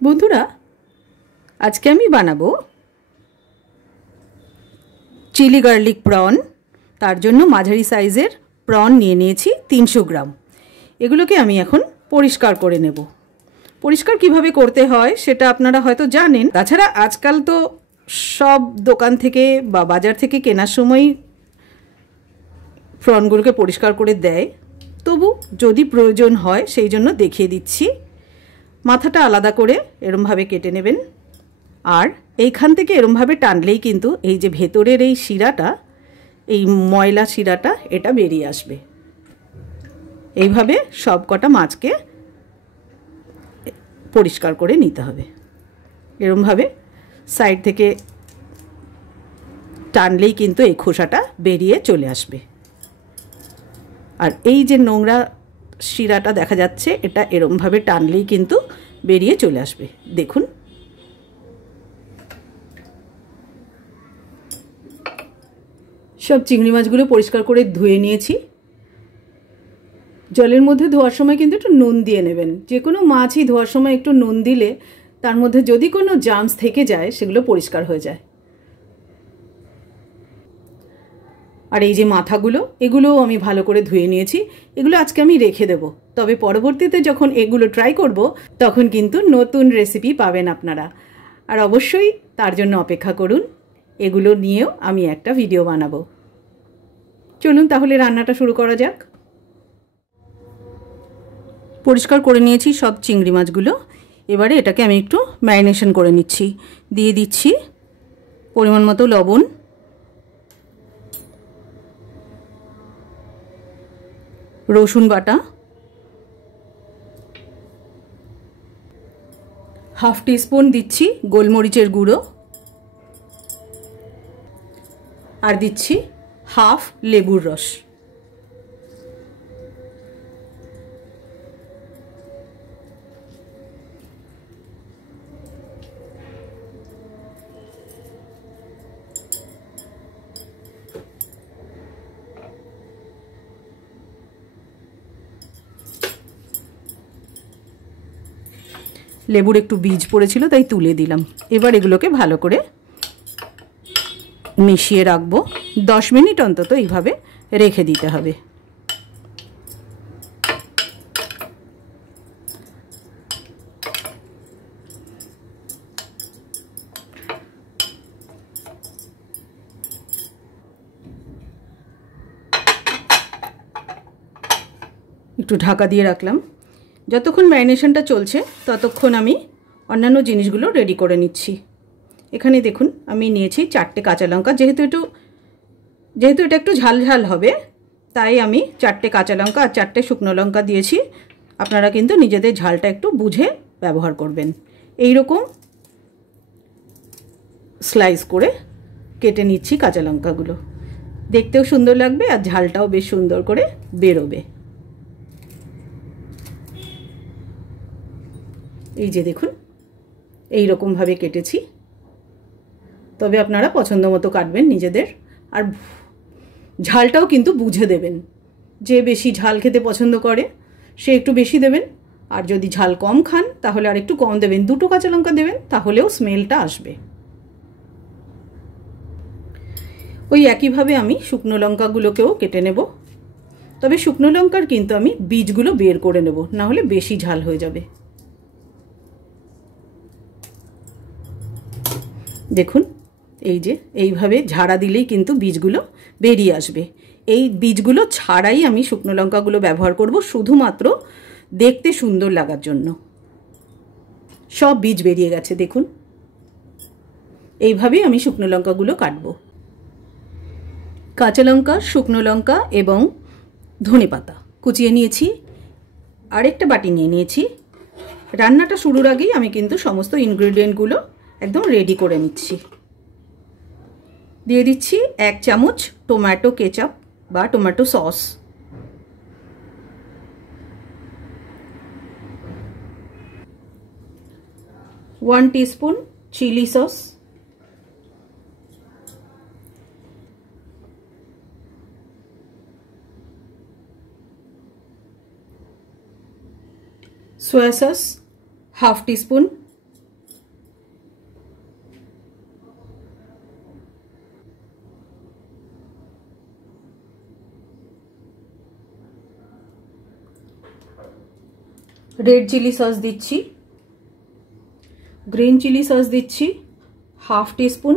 বন্ধুরা, আজকে আমি বানাবো চিলি গার্লিক প্রন। তার জন্য মাঝারি সাইজের প্রন নিয়ে নিয়েছি 300 গ্রাম। এগুলোকে আমি এখন পরিষ্কার করে নেব। পরিষ্কার কিভাবে করতে হয় সেটা আপনারা হয়তো জানেন। তাছাড়া আজকাল তো সব দোকান থেকে বা বাজার থেকে কেনার সময় প্রনগুলোকে পরিষ্কার করে দেয়, তবু যদি প্রয়োজন হয় সেই জন্য দেখিয়ে দিচ্ছি। মাথাটা আলাদা করে এরমভাবে কেটে নেবেন, আর এইখান থেকে এরমভাবে টানলেই কিন্তু এই যে ভেতরের এই শিরাটা, এই ময়লা শিরাটা এটা বেরিয়ে আসবে। এইভাবে সব কটা মাছকে পরিষ্কার করে নিতে হবে। এরমভাবে সাইড থেকে টানলেই কিন্তু এই খোসাটা বেরিয়ে চলে আসবে। আর এই যে নোংরা শিরাটা দেখা যাচ্ছে, এটা এরমভাবে টানলেই কিন্তু বেরিয়ে চলে আসবে। দেখুন, সব চিংড়ি মাছগুলো পরিষ্কার করে ধুয়ে নিয়েছি। জলের মধ্যে ধোয়ার সময় কিন্তু একটু নুন দিয়ে নেবেন। যে কোনো মাছই ধোয়ার সময় একটু নুন দিলে তার মধ্যে যদি কোনো জার্মস থেকে যায় সেগুলো পরিষ্কার হয়ে যায়। আর এই যে মাথাগুলো, এগুলোও আমি ভালো করে ধুয়ে নিয়েছি। এগুলো আজকে আমি রেখে দেব, তবে পরবর্তীতে যখন এগুলো ট্রাই করব তখন কিন্তু নতুন রেসিপি পাবেন আপনারা। আর অবশ্যই তার জন্য অপেক্ষা করুন, এগুলো নিয়েও আমি একটা ভিডিও বানাবো। চলুন তাহলে রান্নাটা শুরু করা যাক। পরিষ্কার করে নিয়েছি সব চিংড়ি মাছগুলো। এবারে এটাকে আমি একটু ম্যারিনেশন করে নিচ্ছি। দিয়ে দিচ্ছি পরিমাণ মতো লবণ, রসুন বাটা, হাফ টিস্পুন দিচ্ছি গোলমরিচের গুঁড়ো, আর দিচ্ছি হাফ লেবুর রস। লেবুর একটু বীজ পড়েছিল তাই তুলে দিলাম। এবার এগুলোকে ভালো করে মিশিয়ে রাখবো। 10 মিনিট অন্তত এইভাবে রেখে দিতে হবে। একটু ঢাকা দিয়ে রাখলাম। যতক্ষণ ম্যারিনেশনটা চলছে ততক্ষণ আমি অন্যান্য জিনিসগুলো রেডি করে নিচ্ছি। এখানে দেখুন আমি নিয়েছি 4টে কাঁচা লঙ্কা। যেহেতু এটা একটু ঝাল ঝাল হবে, তাই আমি 4টে কাঁচা লঙ্কা আর 4টে শুকনো লঙ্কা দিয়েছি। আপনারা কিন্তু নিজেদের ঝালটা একটু বুঝে ব্যবহার করবেন। এই রকম স্লাইস করে কেটে নিচ্ছি কাঁচা লঙ্কাগুলো। দেখতেও সুন্দর লাগবে আর ঝালটাও বেশ সুন্দর করে বেরোবে। এই যে দেখুন, এই রকমভাবে কেটেছি। তবে আপনারা পছন্দ মতো কাটবেন নিজেদের। আর ঝালটাও কিন্তু বুঝে দেবেন। যে বেশি ঝাল খেতে পছন্দ করে সে একটু বেশি দেবেন, আর যদি ঝাল কম খান তাহলে আর একটু কম দেবেন। 2টো কাঁচা লঙ্কা দেবেন, তাহলেও স্মেলটা আসবে। ওই একইভাবে আমি শুকনো লঙ্কাগুলোকেও কেটে নেব। তবে শুকনো লঙ্কার কিন্তু আমি বীজগুলো বের করে নেব, না হলে বেশি ঝাল হয়ে যাবে। দেখুন, এই যে এইভাবে ঝাড়া দিলেই কিন্তু বীজগুলো বেরিয়ে আসবে। এই বীজগুলো ছাড়াই আমি শুকনো লঙ্কাগুলো ব্যবহার করব, শুধুমাত্র দেখতে সুন্দর লাগার জন্য। সব বীজ বেরিয়ে গেছে দেখুন। এইভাবেই আমি শুকনো লঙ্কাগুলো কাটবো। কাঁচা লঙ্কা, শুকনো লঙ্কা এবং ধনেপাতা কুচিয়ে নিয়েছি। আরেকটা বাটি নিয়ে নিয়েছি। রান্নাটা শুরুর আগেই আমি কিন্তু সমস্ত ইনগ্রেডিয়েন্টগুলো একদম রেডি করে নিচ্ছি। দিয়ে দিচ্ছি 1 চামচ টমেটো কেচাপ বা tomato sauce, 1 teaspoon chilli sauce, soya sauce half teaspoon, red chilli sauce দিচ্ছি, গ্রিন চিলি সস দিচ্ছি হাফ টিস্পুন,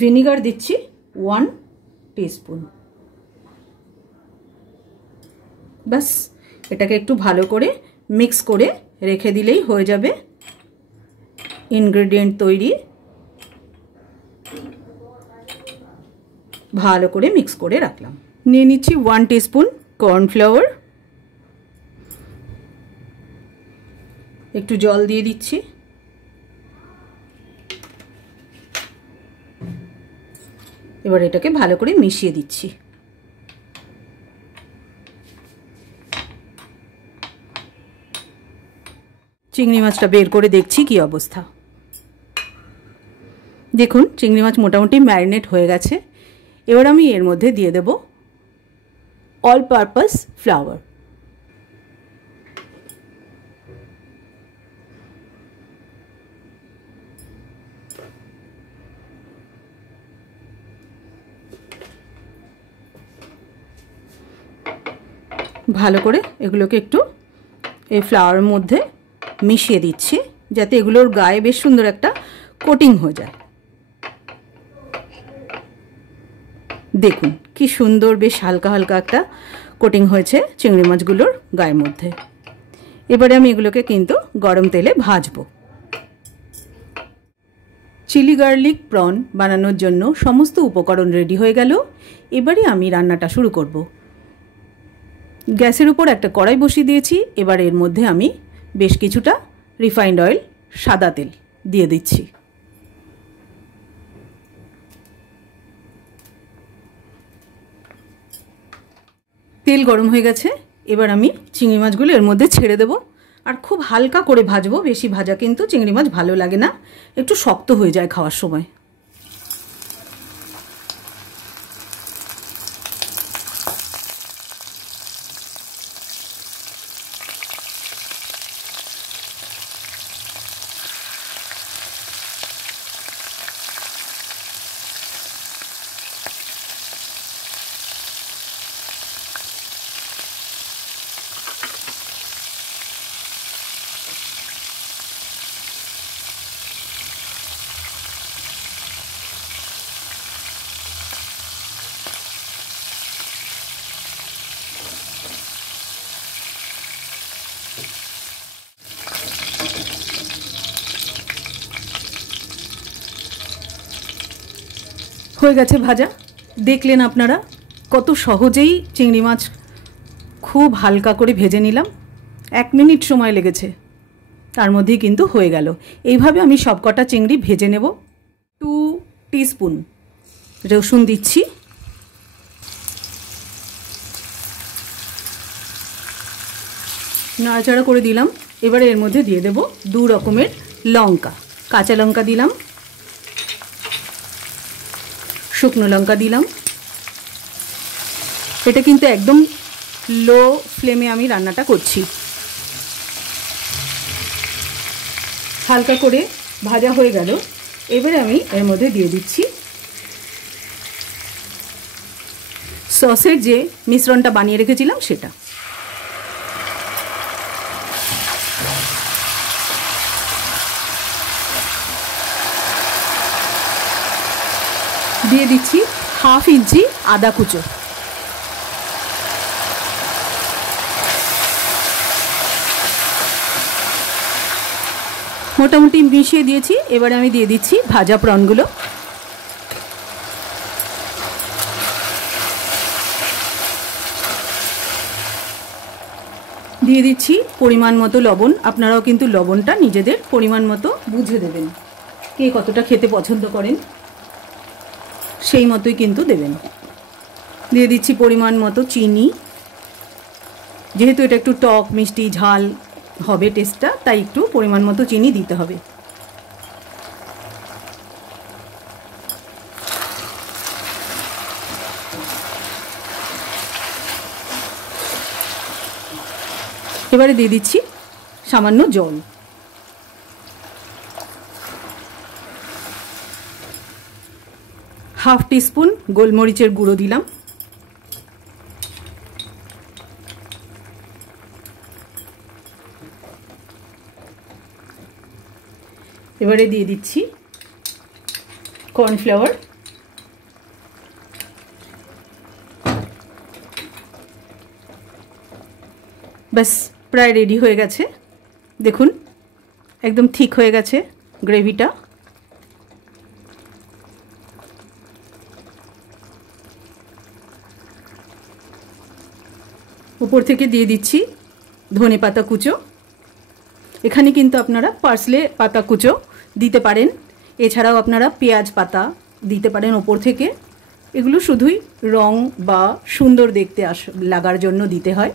ভিনিগার দিচ্ছি 1 টিস্পুন। বাস এটাকে একটু ভালো করে মিক্স করে রেখে দিলেই হয়ে যাবে ইনগ্রেডিয়েন্ট তৈরি। ভালো করে মিক্স করে রাখলাম। নিয়ে নিচ্ছি 1 টিস্পুন কর্নফ্লাওয়ার, একটু জল দিয়ে দিচ্ছি, এবার এটাকে ভালো করে মিশিয়ে দিচ্ছি। চিংড়ি মাছটা বের করে দেখছি কি অবস্থা। দেখুন চিংড়ি মাছ মোটামুটি ম্যারিনেট হয়ে গেছে। এবার আমি এর মধ্যে দিয়ে দেব অল পারপাস ফ্লাওয়ার। ভালো করে এগুলোকে একটু এই ফ্লাওয়ারের মধ্যে মিশিয়ে দিচ্ছি, যাতে এগুলোর গায়ে বেশ সুন্দর একটা কোটিং হয়ে যায়। দেখুন কি সুন্দর বেশ হালকা হালকা একটা কোটিং হয়েছে চিংড়ি মাছগুলোর গায়ের মধ্যে। এবারে আমি এগুলোকে কিন্তু গরম তেলে ভাজবো। চিলি গার্লিক প্রন বানানোর জন্য সমস্ত উপকরণ রেডি হয়ে গেল। এবারে আমি রান্নাটা শুরু করব। গ্যাসের উপর একটা কড়াই বসিয়ে দিয়েছি। এবার এর মধ্যে আমি বেশ কিছুটা রিফাইন্ড অয়েল, সাদা তেল দিয়ে দিচ্ছি। তেল গরম হয়ে গেছে। এবার আমি চিংড়ি মাছগুলো এর মধ্যে ছেড়ে দেব, আর খুব হালকা করে ভাজবো। বেশি ভাজা কিন্তু চিংড়ি মাছ ভালো লাগে না, একটু শক্ত হয়ে যায় খাওয়ার সময়। হয়ে গেছে ভাজা। দেখলেন আপনারা কত সহজেই চিংড়ি মাছ খুব হালকা করে ভেজে নিলাম। 1 মিনিট সময় লেগেছে, তার মধ্যেই কিন্তু হয়ে গেল। এইভাবে আমি সবকটা চিংড়ি ভেজে নেব। 2 টিস্পুন রসুন দিচ্ছি, নাড়াচাড়া করে দিলাম। এবারে এর মধ্যে দিয়ে দেব 2 রকমের লঙ্কা, কাঁচা লঙ্কা দিলাম, শুকনো লঙ্কা দিলাম। এটা কিন্তু একদম লো ফ্লেমে আমি রান্নাটা করছি। হালকা করে ভাজা হয়ে গেল। এবারে আমি এর মধ্যে দিয়ে দিচ্ছি সসের যে মিশ্রণটা বানিয়ে রেখেছিলাম সেটা। দিয়ে দিচ্ছি হাফ ইঞ্চি আদা কুচো। মোটামুটি মিশিয়ে দিয়েছি। এবারে আমি দিয়ে দিচ্ছি ভাজা প্রনগুলো। দিয়ে দিচ্ছি পরিমাণ মতো লবণ। আপনারাও কিন্তু লবণটা নিজেদের পরিমাণ মতো বুঝে দেবেন, কে কতটা খেতে পছন্দ করেন সেই মতোই কিন্তু দেবেন। দিয়ে দিচ্ছি পরিমাণ মতো চিনি। যেহেতু এটা একটু টক মিষ্টি ঝাল হবে টেস্টটা, তাই একটু পরিমাণ মতো চিনি দিতে হবে। এবারে দিয়ে দিচ্ছি সামান্য জল। হাফ টিস্পুন গোলমরিচের গুঁড়ো দিলাম। এবারে দিয়ে দিচ্ছি কর্নফ্লাওয়ার। ব্যাস প্রায় রেডি হয়ে গেছে। দেখুন একদম ঠিক হয়ে গেছে গ্রেভিটা। উপর থেকে দিয়ে দিচ্ছি ধনেপাতা কুচো। এখানে কিন্তু আপনারা পার্সলে পাতা কুচো দিতে পারেন, এছাড়াও আপনারা পেঁয়াজ পাতা দিতে পারেন ওপর থেকে। এগুলো শুধুই রং বা সুন্দর দেখতে লাগার জন্য দিতে হয়,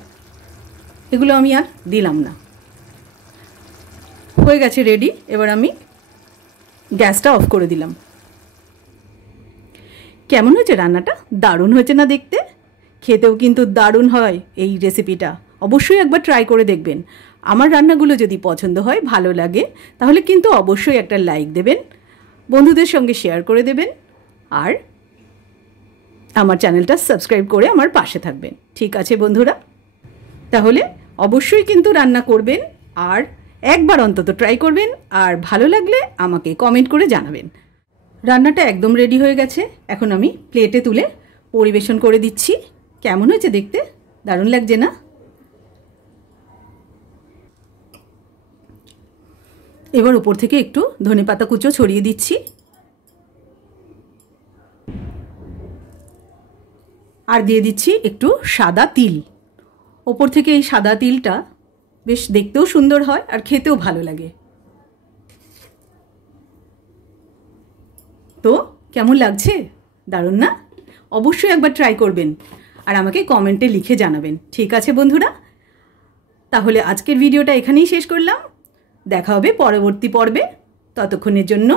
এগুলো আমি আর দিলাম না। হয়ে গেছে রেডি। এবার আমি গ্যাসটা অফ করে দিলাম। কেমন হয়েছে রান্নাটা? দারুণ হয়েছে না দেখতে? খেতেও কিন্তু দারুণ হয় এই রেসিপিটা। অবশ্যই একবার ট্রাই করে দেখবেন। আমার রান্নাগুলো যদি পছন্দ হয়, ভালো লাগে, তাহলে কিন্তু অবশ্যই একটা লাইক দেবেন, বন্ধুদের সঙ্গে শেয়ার করে দেবেন, আর আমার চ্যানেলটা সাবস্ক্রাইব করে আমার পাশে থাকবেন। ঠিক আছে বন্ধুরা, তাহলে অবশ্যই কিন্তু রান্না করবেন আর একবার অন্তত ট্রাই করবেন, আর ভালো লাগলে আমাকে কমেন্ট করে জানাবেন। রান্নাটা একদম রেডি হয়ে গেছে। এখন আমি প্লেটে তুলে পরিবেশন করে দিচ্ছি। কেমন হয়েছে দেখতে? দারুণ লাগছে না? এবার উপর থেকে একটু ধনেপাতা কুচো ছড়িয়ে দিচ্ছি, আর দিয়ে দিচ্ছি একটু সাদা তিল। ওপর থেকে এই সাদা তিলটা বেশ দেখতেও সুন্দর হয় আর খেতেও ভালো লাগে। তো কেমন লাগছে? দারুণ না? অবশ্যই একবার ট্রাই করবেন আর আমাকে কমেন্টে লিখে জানাবেন। ঠিক আছে বন্ধুরা, তাহলে আজকের ভিডিওটা এখানেই শেষ করলাম। দেখা হবে পরবর্তী পর্বে। ততক্ষণের জন্য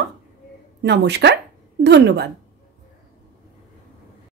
নমস্কার, ধন্যবাদ।